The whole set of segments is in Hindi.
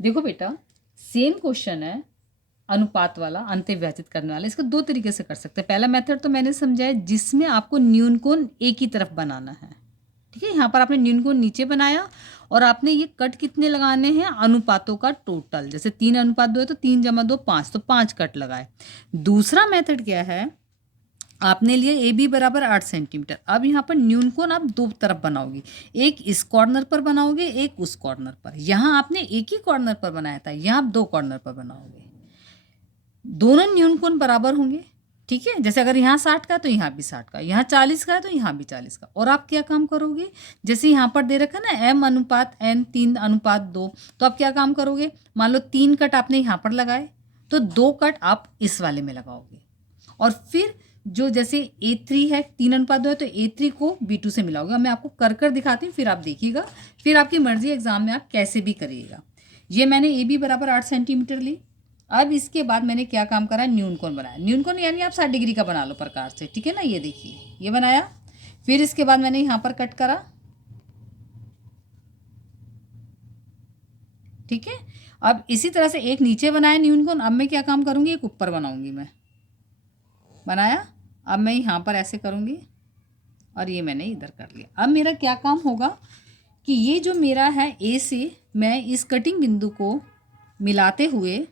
देखो बेटा, सेम क्वेश्चन है, अनुपात वाला, अंत्यव्यवस्थित करने वाला। इसको दो तरीके से कर सकते हैं। पहला मेथड तो मैंने समझाया जिसमें आपको न्यून कोण एक ही तरफ बनाना है। ठीक है, यहाँ पर आपने न्यून कोण नीचे बनाया और आपने ये कट कितने लगाने हैं, अनुपातों का टोटल। जैसे 3:2 है तो 3 × 2 5, तो 5 कट लगाए। दूसरा मेथड क्या है, आपने लिए ए बी बराबर 8 सेंटीमीटर। अब यहाँ पर न्यून कोण आप दो तरफ बनाओगे, एक इस कॉर्नर पर बनाओगे, एक उस कॉर्नर पर। यहाँ आपने एक ही कॉर्नर पर बनाया था, यहाँ आप दो कॉर्नर पर बनाओगे। दोनों न्यून कोण बराबर होंगे। ठीक है, जैसे अगर यहाँ 60 का है तो यहाँ भी 60 का, यहाँ 40 का है तो यहाँ भी 40 का। और आप क्या काम करोगे, जैसे यहाँ पर दे रखा है ना m/n 3:2, तो आप क्या काम करोगे, मान लो 3 कट आपने यहाँ पर लगाए तो 2 कट आप इस वाले में लगाओगे। और फिर जो जैसे A3 है 3:2 है तो A3 को B2 से मिलाओगे। मैं आपको कर कर दिखाती हूँ, फिर आप देखिएगा, फिर आपकी मर्जी एग्जाम में आप कैसे भी करिएगा। ये मैंने AB बराबर 8 सेंटीमीटर ली। अब इसके बाद मैंने क्या काम करा, न्यून कोण बनाया। न्यून कोण यानी आप 60 डिग्री का बना लो प्रकार से। ठीक है ना, ये देखिए ये बनाया। फिर इसके बाद मैंने यहाँ पर कट करा। ठीक है, अब इसी तरह से एक नीचे बनाया न्यून कोण। अब मैं क्या काम करूँगी, एक ऊपर बनाऊँगी। मैं बनाया, अब मैं यहाँ पर ऐसे करूँगी और ये मैंने इधर कर लिया। अब मेरा क्या काम होगा कि ये जो मेरा है ए से मैं इस कटिंग बिंदु को मिलाते हुए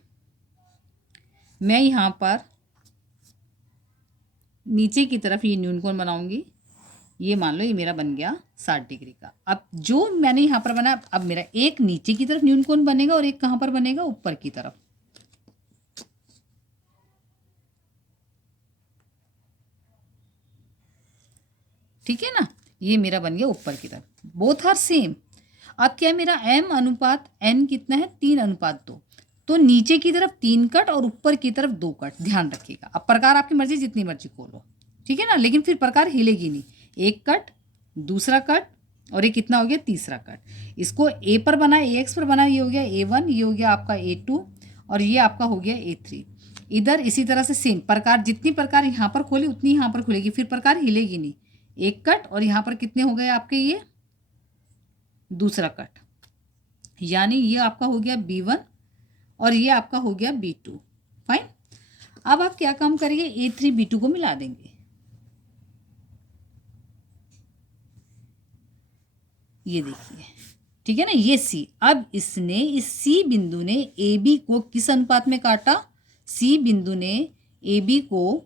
मैं यहाँ पर नीचे की तरफ ये न्यून कोण बनाऊंगी। ये मान लो ये मेरा बन गया 60 डिग्री का। अब जो मैंने यहाँ पर बनाया, अब मेरा एक नीचे की तरफ न्यून कोण बनेगा और एक कहाँ पर बनेगा, ऊपर की तरफ। ठीक है ना, ये मेरा बन गया ऊपर की तरफ। Both are same. अब क्या है, मेरा m/n कितना है, 3:2। तो नीचे की तरफ 3 कट और ऊपर की तरफ 2 कट, ध्यान रखिएगा। अब प्रकार आपकी मर्जी, जितनी मर्जी खोलो। ठीक है ना, लेकिन फिर प्रकार हिलेगी नहीं। एक कट, दूसरा कट, और ये कितना हो गया, तीसरा कट। इसको ए पर बना, AX पर बना, ये हो गया A1, ये हो गया आपका A2 और ये आपका हो गया A3। इधर इसी तरह से सेम प्रकार, जितनी प्रकार यहाँ पर खोली उतनी यहाँ पर खुलेगी, फिर प्रकार हिलेगी नहीं। एक कट और यहाँ पर कितने हो गए आपके, ये दूसरा कट, यानी ये आपका हो गया B1 और ये आपका हो गया B2। फाइन। अब आप क्या काम करेंगे, A3 B2 को मिला देंगे। ये देखिए, ठीक है ना, ये C। अब इसने, इस C बिंदु ने AB को किस अनुपात में काटा, C बिंदु ने AB को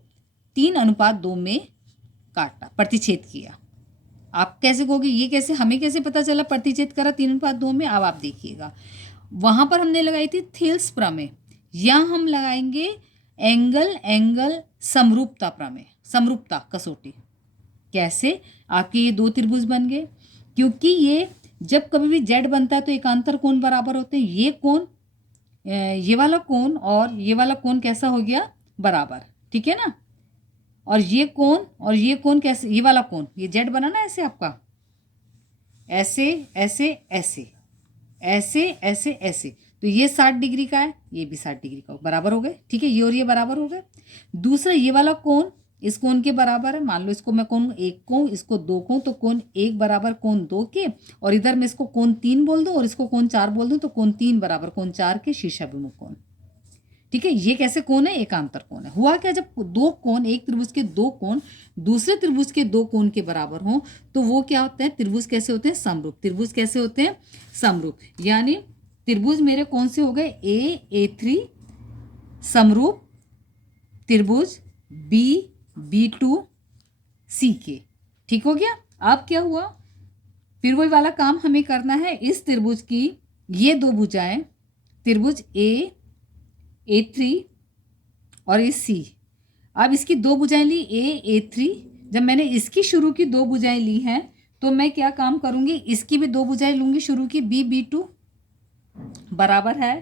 3:2 में काटा, प्रतिच्छेद किया। आप कैसे कहोगे, ये कैसे, हमें कैसे पता चला प्रतिच्छेद करा 3:2 में। अब आप देखिएगा, वहां पर हमने लगाई थी थिल्स प्रमेय, यहाँ हम लगाएंगे एंगल समरूपता प्रमेय, समरूपता कसौटी। कैसे, आपके ये दो त्रिभुज बन गए, क्योंकि ये जब कभी भी जेड बनता है तो एकांतर कोण बराबर होते हैं। ये कोण, ये वाला कोण और ये वाला कोण कैसा हो गया, बराबर। ठीक है ना, और ये कोण कैसे, ये वाला कोण, ये जेड बना ना ऐसे आपका, ऐसे ऐसे ऐसे ऐसे ऐसे ऐसे, तो ये 60 डिग्री का है, ये भी 60 डिग्री का, बराबर हो गए। ठीक है, ये और ये बराबर हो गए। दूसरा ये वाला कोण इस कोण के बराबर है। मान लो इसको मैं कोण 1 कहूँ, इसको 2 कहूँ, तो कोण 1 बराबर कोण 2 के, और इधर मैं इसको कोण 3 बोल दूँ और इसको कोण 4 बोल दूँ, तो कोण 3 बराबर कोण 4 के शीर्षाभिमुख कोण। ठीक है, ये कैसे कोण है, एकांतर कोण है। हुआ क्या, जब दो कोण, एक त्रिभुज के दो कोण दूसरे त्रिभुज के दो कोण के बराबर हों तो वो क्या होते हैं, त्रिभुज कैसे होते हैं, समरूप। त्रिभुज कैसे होते हैं, समरूप। यानी त्रिभुज मेरे कौन से हो गए, A3 समरूप त्रिभुज B2 C के। ठीक हो गया। अब क्या हुआ, फिर वही वाला काम हमें करना है। इस त्रिभुज की ये दो भुजाएं, त्रिभुज A3 और ये C। अब इसकी दो भुजाएं ली, A3। जब मैंने इसकी शुरू की दो भुजाएं ली हैं तो मैं क्या काम करूंगी, इसकी भी दो भुजाएं लूंगी शुरू की, B2 बराबर है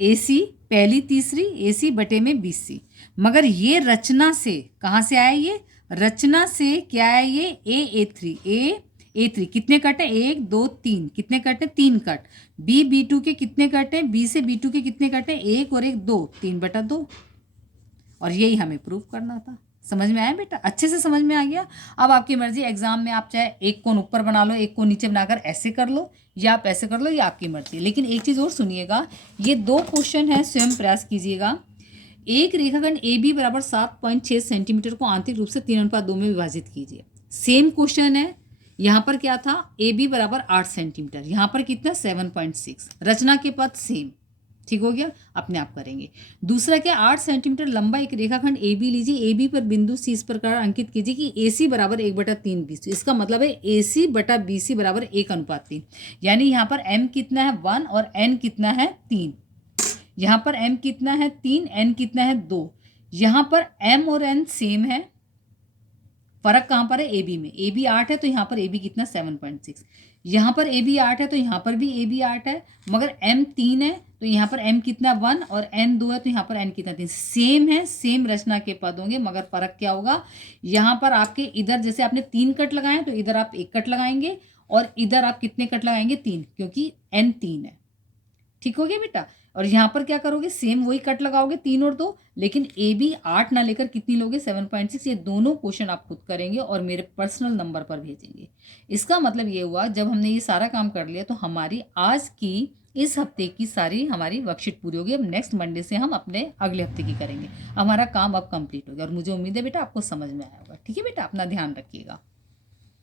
AC पहली तीसरी AC बटे में BC। मगर ये रचना से कहाँ से आया, ये रचना से क्या है, ये A3 कितने कट है, 1 2 3, कितने कट है, 3 कट। B2 के कितने कट है, B से B2 के कितने कट है, 1 और 1 2, 3/2। और यही हमें प्रूव करना था। समझ में आया बेटा? अच्छे से समझ में आ गया? अब आपकी मर्जी, एग्जाम में आप चाहे एक कोण ऊपर बना लो, एक कोण नीचे बनाकर ऐसे कर लो, या आप ऐसे कर लो, या आपकी मर्जी। लेकिन एक चीज़ और सुनिएगा, ये 2 क्वेश्चन है, स्वयं प्रयास कीजिएगा। एक रेखाखंड ए बी बराबर 7.6 सेंटीमीटर को आंतरिक रूप से 3:2 में विभाजित कीजिए। सेम क्वेश्चन है, यहाँ पर क्या था, ए बी बराबर 8 सेंटीमीटर, यहाँ पर कितना 7.6, रचना के पद सेम, ठीक हो गया, अपने आप करेंगे। दूसरा क्या, 8 सेंटीमीटर लंबा एक रेखाखंड ए बी लीजिए, ए बी पर बिंदु सी इस प्रकार अंकित कीजिए कि ए सी बराबर 1/3 BC। इसका मतलब है ए सी बटा बी सी बराबर 1:3, यानी यहाँ पर m कितना है 1 और n कितना है 3। यहाँ पर m कितना है 3, n कितना है 2। यहाँ पर m और n सेम है, फर्क कहाँ पर है, ए बी में। ए बी 8 है तो यहाँ पर ए बी कितना 7.6, यहाँ पर ए बी 8 है तो यहाँ पर भी ए बी 8 है, मगर m 3 है तो यहाँ पर m कितना 1 और n 2 है तो यहाँ पर n कितना 3। सेम है, सेम रचना के पद होंगे, मगर फर्क क्या होगा, यहाँ पर आपके इधर जैसे आपने 3 कट लगाए तो इधर आप 1 कट लगाएंगे, और इधर आप कितने कट लगाएंगे, 3, क्योंकि n 3 है। ठीक हो गया बेटा? और यहाँ पर क्या करोगे, सेम वही कट लगाओगे 3 और 2, लेकिन ए बी 8 ना लेकर कितनी लोगे 7.6। ये दोनों क्वेश्चन आप खुद करेंगे और मेरे पर्सनल नंबर पर भेजेंगे। इसका मतलब ये हुआ, जब हमने ये सारा काम कर लिया तो हमारी आज की इस हफ्ते की सारी हमारी वर्कशीट पूरी होगी। अब नेक्स्ट मंडे से हम अपने अगले हफ्ते की करेंगे। हमारा काम अब कंप्लीट हो गया और मुझे उम्मीद है बेटा आपको समझ में आया होगा। ठीक है बेटा, अपना ध्यान रखिएगा।